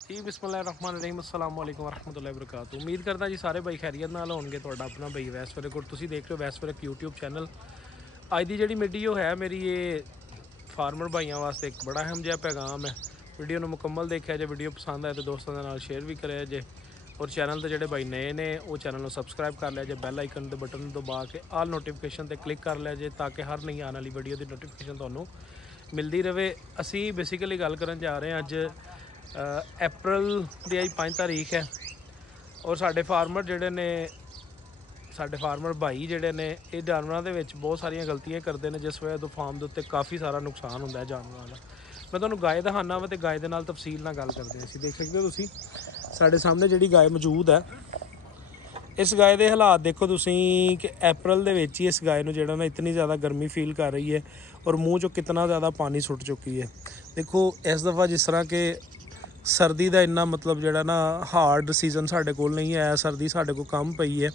जी बिस्मिल्लाहिर्रहमानिर्रहीम अस्सलाम वालेकुम वरहमतुल्लाहि वबरकातुहू। उम्मीद करदा जी सारे भाई खैरियत नाल होणगे। तुहाडा अपना भाई वैसवरे कोट तुसीं देख रहे हो वैसवरे यूट्यूब चैनल। अज दी जिहड़ी वीडियो है मेरी ये फार्मर भाइयों वास्ते एक बड़ा अहम जिहा पैगाम है। वीडियो नूं मुकम्मल देखिया जे, वीडियो पसंद आए तो दोस्तों के नाल शेयर भी करिया जे, और चैनल ते जिहड़े भाई नए ने वो चैनल को सबसक्राइब कर लिया जे, बैल आइकन के बटन दबा के आल नोटिफिकेशन पर क्लिक कर लिया जे, ताकि हर नई आने वाली वीडियो की नोटिफिकेशन तुहानूं मिलती रहे। असी बेसिकली गल करन जा रहे हैं अज अप्रैल की अज 5 तारीख है, और साढ़े फार्मर जोड़े ने साढ़े फार्मर भाई जोड़े ने ये जानवरों के बहुत सारिया गलतियां करते हैं, जिस वजह तो फार्म के उत्ते काफ़ी सारा नुकसान होंदा है जानवरों का। मैं तुहानूं गाय दिखाना वा, तो गाय के नाल तफसील नाल गल करते हैं। देख सकते हो तुसीं साढ़े सामने जी गाय मौजूद है। इस गाय के हालात देखो तुसीं कि अप्रैल दे विच ही इस गाय नूं जिहड़ा ना इतनी ज़्यादा गर्मी फील कर रही है, और मूँह चो कितना ज़्यादा पानी सुट चुकी है। देखो इस दफ़ा जिस तरह के सर्दी का इन्ना मतलब जोड़ा ना हार्ड सीजन साढ़े कोल नहीं है, सर्दी साढ़े को कम पई है।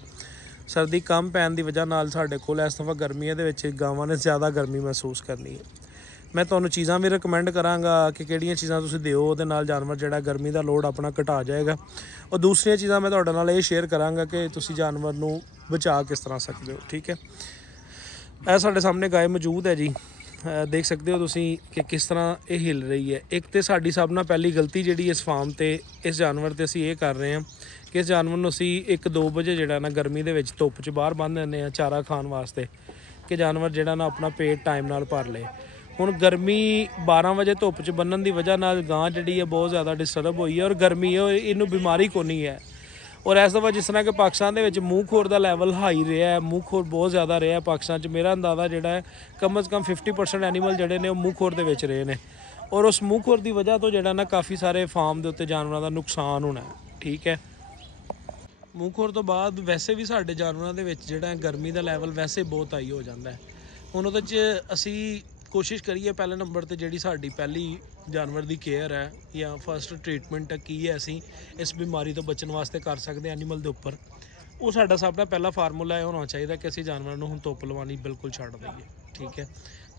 सर्दी कम पैन की वजह नाल साढ़े कोल इस दफ़ा गर्मियों के विच गावां ने ज़्यादा गर्मी महसूस करनी है। मैं तुहानूं चीज़ां भी रिकमेंड करांगा कि किहड़ियां चीज़ां तुसीं दिओ, उहदे नाल जानवर जिहड़ा गर्मी का लोड अपना घटा जाएगा। और दूसरियां चीज़ां मैं तुहाडे नाल ये शेयर करांगा कि तुसीं जानवर नूं बचा किस तरह सकते हो। ठीक है, यह साढ़े सामने गाय मौजूद है जी। देख सकते हो तुसीं कि किस तरह ये हिल रही है। एक तो साड़ी सब नाल पहली गलती जी इस फार्म ते इस जानवर ते असीं ये कर रहे हैं कि इस जानवर नूं असीं 1-2 बजे जिहड़ा ना गर्मी दे विच धुप्प च बाहर बंन दिंदे आ चारा खाण वास्ते, कि जानवर जिहड़ा ना अपना पेट टाइम नाल भर ले। हुण गर्मी 12 बजे धुप्प च बन्नण की वजह नाल गां जिहड़ी है बहुत ज़्यादा डिस्टर्ब हुई है, और गर्मी है इनू बीमारी कोनी है। और इस दफ़ा जिस तरह कि पाकिस्तान के मूँह खोर का लैवल हाई रहा है, मूँह खोर बहुत ज़्यादा रहा है पाकिस्तान च। मेरा अंदाज़ा जोड़ा है कम अज़ कम 50% एनीमल जोड़े ने मूँह खोर के रहे हैं, और उस मूँह खोर की वजह तो जोड़ा ना काफ़ी सारे फार्म के उत्ते जानवरों का नुकसान होना है। ठीक है, मूँह खोर तो बाद वैसे भी साढ़े जानवरों के जोड़ा गर्मी का लैवल वैसे बहुत हाई हो जाता है। हुण उहदे च असी कोशिश करिए पहले नंबर पर जी साड़ी पहली जानवर की केयर है या फस्ट ट्रीटमेंट की है असी इस बीमारी तो बचन वास्ते कर सकते एनीमल के उपर, वो साडा सब नाल पहला फार्मूला यह होना चाहिए कि असी जानवर नूं हुण धुप्प लवानी बिल्कुल छड्ड दईए। ठीक है,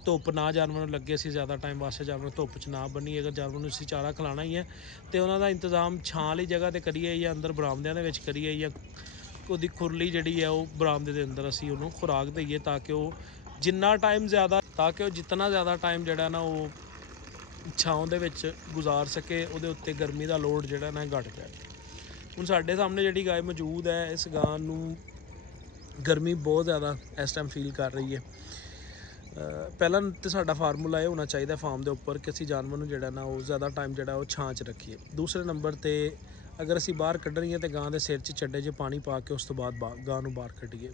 धुप्प ना जानवर लगे, असी ज़्यादा टाइम वास्ते जानवर धुप्प च ना बनीए। अगर जानवर नूं असी चारा खिलाना ही है तो उन्होंने इंतजाम छां वाली जगह पर करिए, या अंदर बरामदियां दे विच करिए, या उसकी खुरली जी है वो बरामदे के अंदर असी उन्होंने खुराक दईए, ताकि वो जिन्ना टाइम ज़्यादा ताकि जितना ज़्यादा टाइम जोड़ा ना वो छाँव दे विच गुजार सके, उहदे उत्ते गर्मी का लोड जोड़ा ना घट जाए। हुण साडे सामने जी गाय मौजूद है, इस गां नूं गर्मी बहुत ज़्यादा इस टाइम फील कर रही है। पहला तो साडा फार्मूला यह होना चाहिए फार्म के उपर कि असी जानवर नूं जोड़ा ना वो ज़्यादा टाइम जोड़ा वो छां च रखीए। दूसरे नंबर पर अगर असी बाहर कड्ढनी है तो गां के सिर च चड्डे च पानी पा के उस तो बाद गां नूं बाहर कड्ढीए।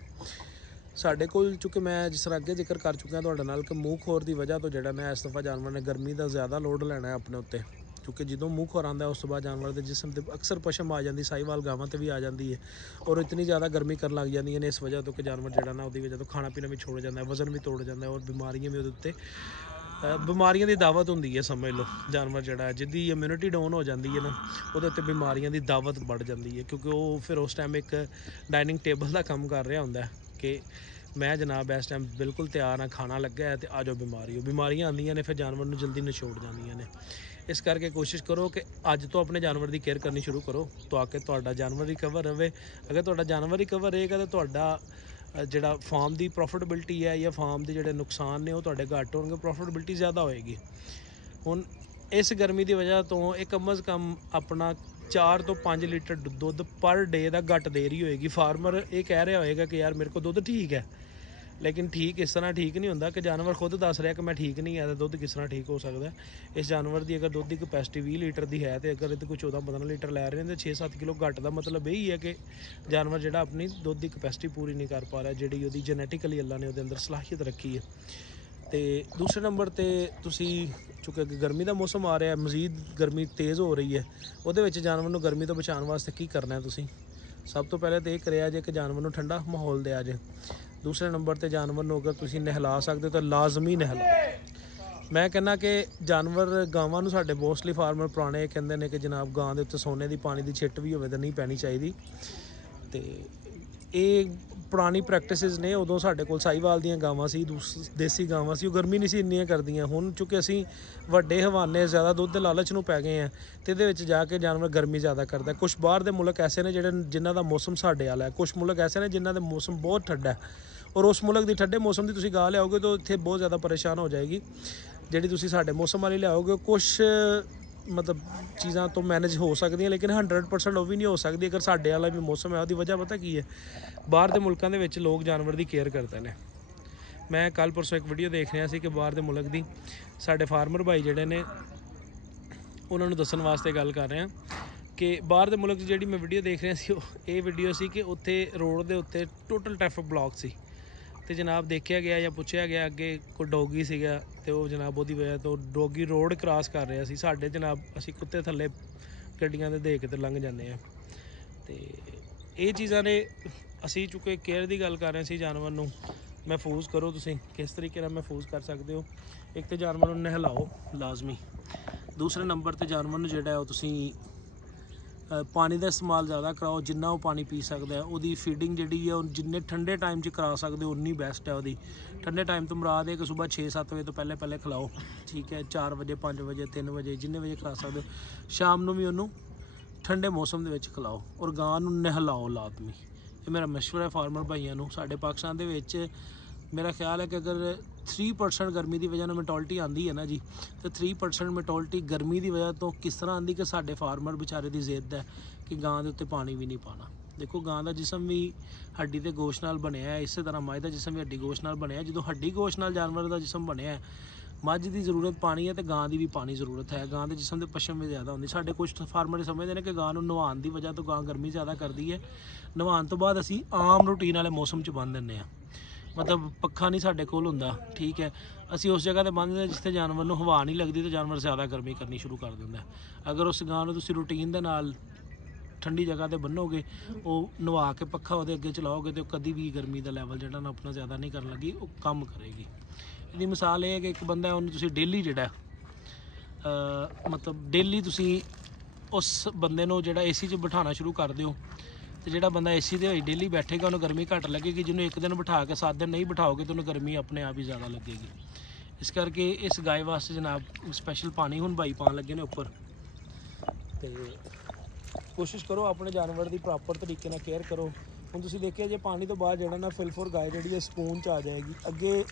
साढ़े कोल चूँकि मैं जिस तरह अगे जिक्र कर चुका तुहाडे नाल कि मूँह खोर की वजह तो जोड़ा ना इस दफ़ा जानवर ने गर्मी का ज़्यादा लोड लेना है अपने उत्ते, क्योंकि जो मूँह खोर आंदा उस तो बाद जानवर के जिसम से अक्सर पशम आ जाती, साहीवाल गावां ते भी आ जाती है, और इतनी ज़्यादा गर्मी कर लग जाती है इस वजह तो कि जानवर जोड़ा ना उसकी वजह तो खाना पीना भी छोड़ जाता है, वजन भी तोड़ जाता है, और बीमारियां भी उत्ते बीमारियों की दावत होंदी है। समझ लो जानवर जोड़ा जिसकी इम्यूनिटी डाउन हो जाती है ना, वो बीमारियों की दावत बढ़ जाती है, क्योंकि वो फिर उस टाइम एक डाइनिंग टेबल का काम कर रहा होंगे कि मैं जनाब इस टाइम बिल्कुल तैयार हाँ, खाना लगा है तो आ जाओ बीमारियां आंदियां ने, फिर जानवर नूं जल्दी नछोड़ जांदियां ने। इस करके कोशिश करो कि अज तो अपने जानवर की केयर करनी शुरू करो, ताकि तुहाडा जानवर रिकवर रहे। अगर तुहाडा जानवर रिकवर रहेगा तो तुहाडा जिहड़ा फार्म की प्रॉफिटेबिलिटी है या फार्म के जिहड़े नुकसान ने वो तुहाडे घट होणगे, प्रॉफिटेबिलिटी ज़्यादा होएगी। हुण इस गर्मी की वजह तो ये कम अज़ कम अपना 4 तो 5 लीटर दुध पर डे का घट दे रही होएगी। फार्मर ये कह रहा होएगा कि यार मेरे को दुध ठीक है, लेकिन ठीक इस तरह ठीक नहीं होंदा कि जानवर खुद दस रहा कि मैं ठीक नहीं है, तो दुध किस तरह ठीक हो सकता है। इस जानवर की अगर दुध की कैपेसिटी 20 लीटर की है, तो अगर ये कोई 14-15 लीटर लै रहे हैं तो 6-7 किलो घट का मतलब यही है कि जानवर जोड़ा अपनी दुध की कैपेसिटी पूरी नहीं कर पा रहा, जी वो जेनेटिकली अल्लाह ने वो अंदर सलाहियत रखी है। तो दूसरे नंबर पर तुसी चूँकि गर्मी का मौसम आ रहा है, मजीद गर्मी तेज़ हो रही है, वो जानवर को गर्मी तो बचाने वास्ते की करना है तुसी? सब तो पहले तो यह करिया जे कि जानवर को ठंडा माहौल दिया जे। दूसरे नंबर पर जानवर को अगर तुसी नहला सकते हो तो लाजमी नहलाओ। मैं कहना कि जानवर गावां नूं साडे मोस्टली फार्मर पुराने कहते हैं कि जनाब गां दे उत्ते सोने की पानी की छिट भी होवे तो नहीं पैनी चाहिए। तो ਇਹ ਪੁਰਾਣੀ ਪ੍ਰੈਕਟਿਸਿਸ ਨੇ। ਉਦੋਂ ਸਾਡੇ ਕੋਲ ਸਾਹੀਵਾਲ ਦੀਆਂ ਗਾਵਾਂ ਸੀ, ਦੇਸੀ ਗਾਵਾਂ ਸੀ, ਉਹ ਗਰਮੀ ਨਹੀਂ ਸੀ ਇੰਨੀਆਂ ਕਰਦੀਆਂ। ਹੁਣ ਚੂँਕਿ ਅਸੀਂ ਵੱਡੇ ਹਵਾਨੇ ਜ਼ਿਆਦਾ ਦੁੱਧ ਦੇ ਲਾਲਚ ਨੂੰ ਪੈ ਗਏ ਆ ਤੇ ਇਹਦੇ ਵਿੱਚ ਜਾ ਕੇ ਜਾਨਵਰ ਗਰਮੀ ਜ਼ਿਆਦਾ ਕਰਦਾ। ਕੁਛ ਬਾਹਰ ਦੇ ਮੁਲਕ ਐਸੇ ਨੇ ਜਿਨ੍ਹਾਂ ਦਾ ਮੌਸਮ ਸਾਡੇ ਵਾਲਾ ਹੈ, ਕੁਛ ਮੁਲਕ ਐਸੇ ਨੇ ਜਿਨ੍ਹਾਂ ਦੇ ਮੌਸਮ ਬਹੁਤ ਠੰਡਾ ਹੈ, ਔਰ ਉਸ ਮੁਲਕ ਦੀ ਠੰਡੇ ਮੌਸਮ ਦੀ ਤੁਸੀਂ ਗਾਂ ਲਿਆਓਗੇ ਤਾਂ ਇੱਥੇ ਬਹੁਤ ਜ਼ਿਆਦਾ ਪਰੇਸ਼ਾਨ ਹੋ ਜਾਏਗੀ। ਜਿਹੜੀ ਤੁਸੀਂ ਸਾਡੇ ਮੌਸਮ ਵਾਲੀ ਲਿਆਓਗੇ ਕੁਛ ਮਤਲਬ ਚੀਜ਼ਾਂ ਤੋਂ ਮੈਨੇਜ ਹੋ ਸਕਦੀਆਂ, ਲੇਕਿਨ 100% ਉਹ ਵੀ ਨਹੀਂ ਹੋ ਸਕਦੀ ਅਗਰ ਸਾਡੇ ਵਾਲਾ ਵੀ ਮੌਸਮ ਹੈ। ਉਹਦੀ ਵਜ੍ਹਾ ਪਤਾ ਕੀ ਹੈ? ਬਾਹਰ ਦੇ ਮੁਲਕਾਂ ਦੇ ਵਿੱਚ ਲੋਕ ਜਾਨਵਰ ਦੀ ਕੇਅਰ ਕਰਦੇ ਨੇ। ਮੈਂ ਕੱਲ੍ਹ ਪਰਸੋਂ ਇੱਕ ਵੀਡੀਓ ਦੇਖ ਰਿਹਾ ਸੀ ਕਿ ਬਾਹਰ ਦੇ ਮੁਲਕ ਦੀ ਸਾਡੇ ਫਾਰਮਰ ਭਾਈ ਜਿਹੜੇ ਨੇ ਉਹਨਾਂ ਨੂੰ ਦੱਸਣ ਵਾਸਤੇ ਗੱਲ ਕਰ ਰਿਹਾ ਕਿ ਬਾਹਰ ਦੇ ਮੁਲਕ 'ਚ ਜਿਹੜੀ ਮੈਂ ਵੀਡੀਓ ਦੇਖ ਰਿਹਾ ਸੀ ਉਹ ਇਹ ਵੀਡੀਓ ਸੀ ਕਿ ਉੱਥੇ ਰੋਡ ਦੇ ਉੱਤੇ ਟੋਟਲ ਟ੍ਰੈਫਿਕ ਬਲੌਕ ਸੀ ਤੇ ਜਨਾਬ ਦੇਖਿਆ ਗਿਆ ਜਾਂ ਪੁੱਛਿਆ ਗਿਆ ਅੱਗੇ ਕੋਈ ਡੋਗੀ ਸੀਗਾ ਤੇ ਉਹ ਜਨਾਬ ਉਹਦੀ ਵਜ੍ਹਾ ਤੋਂ ਡੋਗੀ ਰੋਡ ਕ੍ਰਾਸ ਕਰ ਰਿਹਾ ਸੀ। ਸਾਡੇ ਜਨਾਬ ਅਸੀਂ ਕੁੱਤੇ ਥੱਲੇ ਗੱਡੀਆਂ ਦੇ ਦੇ ਕੇ ਤੇ ਲੰਘ ਜਾਂਦੇ ਹਾਂ। ਤੇ ਇਹ ਚੀਜ਼ਾਂ ਨੇ। ਅਸੀਂ ਚੁੱਕੇ ਕੇਅਰ ਦੀ ਗੱਲ ਕਰ ਰਹੇ ਸੀ, ਜਾਨਵਰ ਨੂੰ ਮਹਿਫੂਜ਼ ਕਰੋ। ਤੁਸੀਂ ਕਿਸ ਤਰੀਕੇ ਨਾਲ ਮਹਿਫੂਜ਼ ਕਰ ਸਕਦੇ ਹੋ? ਇੱਕ ਤਾਂ ਜਾਨਵਰ ਨੂੰ ਨਹਿਲਾਓ ਲਾਜ਼ਮੀ। ਦੂਸਰੇ ਨੰਬਰ 'ਤੇ ਜਾਨਵਰ ਨੂੰ ਜਿਹੜਾ ਉਹ ਤੁਸੀਂ ਪਾਣੀ ਦਾ ਇਸਤੇਮਾਲ ਜ਼ਿਆਦਾ ਕਰਾਓ, ਜਿੰਨਾ ਉਹ ਪਾਣੀ ਪੀ ਸਕਦਾ। ਉਹਦੀ ਫੀਡਿੰਗ ਜਿਹੜੀ ਹੈ ਉਹ ਜਿੰਨੇ ਠੰਡੇ ਟਾਈਮ 'ਚ ਕਰਾ ਸਕਦੇ ਹੋ ਉਨੀ ਬੈਸਟ ਹੈ ਉਹਦੀ। ਠੰਡੇ ਟਾਈਮ ਤੋਂ ਮੁਰਾਦ ਹੈ ਕਿ ਸੁਬਾਹ 6-7 ਵਜੇ ਤੋਂ ਪਹਿਲੇ ਖਿਲਾਓ, ਠੀਕ ਹੈ। 4 ਵਜੇ 5 ਵਜੇ 3 ਵਜੇ ਜਿੰਨੇ ਵਜੇ ਖਿਲਾ ਸਕਦੇ ਹੋ। ਸ਼ਾਮ ਨੂੰ ਵੀ ਉਹਨੂੰ ਠੰਡੇ ਮੌਸਮ ਦੇ ਵਿੱਚ ਖਿਲਾਓ ਔਰ ਗਾਂ ਨੂੰ ਨਹਿਲਾਓ ਲਾਜ਼ਮੀ। ਇਹ ਮੇਰਾ ਮਸ਼ਵਰਾ ਹੈ ਫਾਰਮਰ ਭਾਈਆਂ ਨੂੰ। ਸਾਡੇ ਪਾਕਿਸਤਾਨ ਦੇ ਵਿੱਚ ਮੇਰਾ ਖਿਆਲ ਹੈ ਕਿ ਅਗਰ 3% ਗਰਮੀ ਦੀ ਵਜ੍ਹਾ ਨਾਲ ਮੈਟੋਰਟੀ ਆਉਂਦੀ ਹੈ ਨਾ ਜੀ, ਤੇ 3% ਮੈਟੋਰਟੀ ਗਰਮੀ ਦੀ ਵਜ੍ਹਾ ਤੋਂ ਕਿਸ ਤਰ੍ਹਾਂ ਆਉਂਦੀ ਕਿ ਸਾਡੇ ਫਾਰਮਰ ਵਿਚਾਰੇ ਦੀ ਜ਼ਿੱਦ ਹੈ ਕਿ ਗਾਂ ਦੇ ਉੱਤੇ ਪਾਣੀ ਵੀ ਨਹੀਂ ਪਾਉਣਾ। ਦੇਖੋ ਗਾਂ ਦਾ ਜਿਸਮ ਵੀ ਹੱਡੀ ਤੇ ਗੋਸ਼ਤ ਨਾਲ ਬਣਿਆ ਹੈ, ਇਸੇ ਤਰ੍ਹਾਂ ਮੱਝ ਦਾ ਜਿਸਮ ਵੀ ਹੱਡੀ ਗੋਸ਼ਤ ਨਾਲ ਬਣਿਆ। ਜਦੋਂ ਹੱਡੀ ਗੋਸ਼ਤ ਨਾਲ ਜਾਨਵਰ ਦਾ ਜਿਸਮ ਬਣਿਆ, ਮੱਝ ਦੀ ਜ਼ਰੂਰਤ ਪਾਣੀ ਹੈ ਤੇ ਗਾਂ ਦੀ ਵੀ ਪਾਣੀ ਜ਼ਰੂਰਤ ਹੈ। ਗਾਂ ਦੇ ਜਿਸਮ ਦੇ ਪਸ਼ਮ ਵੀ ਜ਼ਿਆਦਾ ਹੁੰਦੀ। ਸਾਡੇ ਕੁਝ ਫਾਰਮਰ ਸਮਝਦੇ ਨੇ ਕਿ ਗਾਂ ਨੂੰ ਨਹਾਉਣ ਦੀ ਵਜ੍ਹਾ ਤੋਂ ਗਾਂ ਗਰਮੀ ਜ਼ਿਆਦਾ ਕਰਦੀ ਹੈ। ਨਹਾਉਣ ਤੋਂ ਬਾਅਦ ਅਸੀਂ ਆਮ ਰੂਟੀਨ ਵਾਲੇ ਮੌਸਮ 'ਚ ਬੰਨ੍ਹ ਦਿੰਦੇ ਹਾਂ, ਮਤਲਬ ਪੱਖਾ ਨਹੀਂ ਸਾਡੇ ਕੋਲ ਹੁੰਦਾ, ਠੀਕ ਹੈ। ਅਸੀਂ ਉਸ ਜਗ੍ਹਾ 'ਤੇ ਬੰਨ੍ਹ ਦਿੰਦੇ ਜਿੱਥੇ ਜਾਨਵਰ ਨੂੰ ਹਵਾ ਨਹੀਂ ਲੱਗਦੀ ਤੇ ਜਾਨਵਰ ਜ਼ਿਆਦਾ ਗਰਮੀ ਕਰਨੀ ਸ਼ੁਰੂ ਕਰ ਦਿੰਦਾ। ਅਗਰ ਉਸ ਗਾਂ ਨੂੰ ਤੁਸੀਂ ਰੂਟੀਨ ਦੇ ਨਾਲ ਠੰਡੀ ਜਗ੍ਹਾ 'ਤੇ ਬੰਨੋਗੇ, ਉਹ ਨਵਾ ਕੇ ਪੱਖਾ ਉਹਦੇ ਅੱਗੇ ਚਲਾਓਗੇ ਤੇ ਉਹ ਕਦੀ ਵੀ ਗਰਮੀ ਦਾ ਲੈਵਲ ਜਿਹੜਾ ਨਾ ਆਪਣਾ ਜ਼ਿਆਦਾ ਨਹੀਂ ਕਰਨ ਲੱਗੀ, ਉਹ ਕੰਮ ਕਰੇਗੀ। ਇਹਦੀ ਮਿਸਾਲ ਇਹ ਹੈ ਕਿ ਇੱਕ ਬੰਦਾ ਉਹਨੂੰ ਤੁਸੀਂ ਡੇਲੀ ਜਿਹੜਾ ਮਤਲਬ ਡੇਲੀ ਤੁਸੀਂ ਉਸ ਬੰਦੇ ਨੂੰ ਜਿਹੜਾ ਏਸੀ 'ਚ ਬਿਠਾਉਣਾ ਸ਼ੁਰੂ ਕਰ ਦਿਓ ਤੇ ਜਿਹੜਾ ਬੰਦਾ ਏਸੀ ਦੇ ਵਿੱਚ ਡੇਲੀ ਬੈਠੇਗਾ ਉਹਨੂੰ ਗਰਮੀ ਘੱਟ ਲੱਗੇਗੀ। ਜਿਹਨੂੰ ਇੱਕ ਦਿਨ ਬਿਠਾ ਕੇ 7 ਦਿਨ ਨਹੀਂ ਬਿਠਾਓਗੇ ਤਾਂ ਉਹਨੂੰ ਗਰਮੀ ਆਪਣੇ ਆਪ ਹੀ ਜ਼ਿਆਦਾ ਲੱਗੇਗੀ। ਇਸ ਕਰਕੇ ਇਸ ਗਾਏ ਵਾਸਤੇ ਜਨਾਬ ਸਪੈਸ਼ਲ ਪਾਣੀ ਹੁਣ ਭਾਈ ਪਾਉਣ ਲੱਗੇ ਨੇ ਉੱਪਰ। ਤੇ ਕੋਸ਼ਿਸ਼ ਕਰੋ ਆਪਣੇ ਜਾਨਵਰ ਦੀ ਪ੍ਰੋਪਰ ਤਰੀਕੇ ਨਾਲ ਕੇਅਰ ਕਰੋ। ਹੁਣ ਤੁਸੀਂ ਦੇਖਿਆ ਜੇ ਪਾਣੀ ਤੋਂ ਬਾਅਦ ਜਿਹੜਾ ਨਾ ਫਿਲਫੁਰ ਗਾਏ ਜਿਹੜੀ ਹੈ ਸਕੂਨ 'ਚ ਆ ਜਾਏਗੀ। ਅੱਗੇ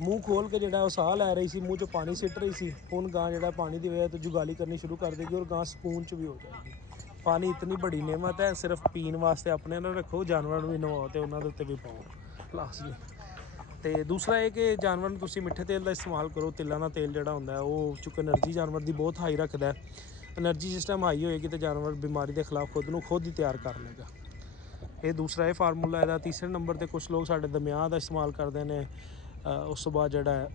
ਮੂੰਹ ਖੋਲ ਕੇ ਜਿਹੜਾ ਉਹ ਸਾਹ ਲੈ ਰਹੀ ਸੀ, ਮੂੰਹ 'ਚੋਂ ਪਾਣੀ ਸਿੱਟ ਰਹੀ ਸੀ, ਹੁਣ ਗਾਂ ਜਿਹੜਾ ਪਾਣੀ ਦੀ ਵਜ੍ਹਾ ਤੋਂ ਜੁਗਾਲੀ ਕਰਨੀ ਸ਼ੁਰੂ ਕਰ ਦੇਗੀ ਔਰ ਗਾਂ ਸਕੂਨ 'ਚ ਵੀ ਹੋ ਜਾਏਗੀ। ਪਾਣੀ ਇਤਨੀ ਬੜੀ ਨੇਮਤ ਹੈ, ਸਿਰਫ ਪੀਣ ਵਾਸਤੇ ਆਪਣੇ ਨਾਲ ਰੱਖੋ, ਜਾਨਵਰਾਂ ਨੂੰ ਵੀ ਨਵਾਓ ਤੇ ਉਹਨਾਂ ਦੇ ਉੱਤੇ ਵੀ ਪਾਓ ਲਾਜ਼ਮੀ। ਤੇ ਦੂਸਰਾ ਇਹ ਕਿ ਜਾਨਵਰ ਨੂੰ ਤੁਸੀਂ ਮਿੱਠੇ ਤੇਲ ਦਾ ਇਸਤੇਮਾਲ ਕਰੋ। ਤਿਲਾਂ ਦਾ ਤੇਲ ਜਿਹੜਾ ਹੁੰਦਾ ਉਹ ਚੁੱਕ એનર્ਜੀ ਜਾਨਵਰ ਦੀ ਬਹੁਤ ਹਾਈ ਰੱਖਦਾ। એનર્ਜੀ ਜਿਸ ਟਾਈਮ ਹਾਈ ਹੋਏਗੀ ਤੇ ਜਾਨਵਰ ਬਿਮਾਰੀ ਦੇ ਖਿਲਾਫ ਖੁਦ ਹੀ ਤਿਆਰ ਕਰ ਲਏਗਾ। ਇਹ ਦੂਸਰਾ ਇਹ ਫਾਰਮੂਲਾ ਇਹਦਾ। ਤੀਸਰੇ ਨੰਬਰ 'ਤੇ ਕੁਛ ਲੋਕ ਸਾਡੇ ਦਰਮਿਆਨ ਦਾ ਇਸਤੇਮਾਲ ਕਰਦੇ ਨੇ। ਉਸ ਤੋਂ ਬਾਅਦ ਜਿਹੜਾ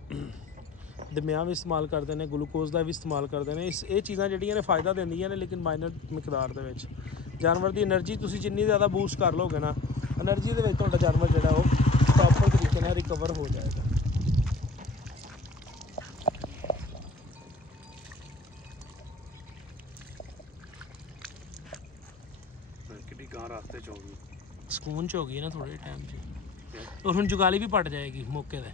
ਦਰਮਿਆਨ ਵੀ ਇਸਤੇਮਾਲ ਕਰਦੇ ਨੇ, ਗਲੂਕੋਜ਼ ਦਾ ਵੀ ਇਸਤੇਮਾਲ ਕਰਦੇ ਨੇ। ਇਹ ਚੀਜ਼ਾਂ ਜਿਹੜੀਆਂ ਨੇ ਫ਼ਾਇਦਾ ਦਿੰਦੀਆਂ ਨੇ ਲੇਕਿਨ ਮਾਈਨਰ ਮਿਕਦਾਰ ਦੇ ਵਿੱਚ। ਜਾਨਵਰ ਦੀ એનર્ਜੀ ਤੁਸੀਂ ਜਿੰਨੀ ਜ਼ਿਆਦਾ ਬੂਸਟ ਕਰ ਲਓਗੇ ਨਾ, એનર્ਜੀ ਦੇ ਵਿੱਚ ਤੁਹਾਡਾ ਜਾਨਵਰ ਜਿਹੜਾ ਉਹ ਪ੍ਰੋਪਰ ਤਰੀਕੇ ਨਾਲ ਰਿਕਵਰ ਹੋ ਜਾਏਗਾ। ਕਿਹੜੀ ਗਾਂ ਰਸਤੇ 'ਚ ਹੋ ਗਈ, ਸਕੂਨ 'ਚ ਹੋ ਗਈ ਨਾ ਥੋੜ੍ਹੇ ਟਾਈਮ 'ਚ, ਔਰ ਹੁਣ ਜੁਗਾਲੀ ਵੀ ਪਟ ਜਾਏਗੀ ਮੌਕੇ 'ਤੇ।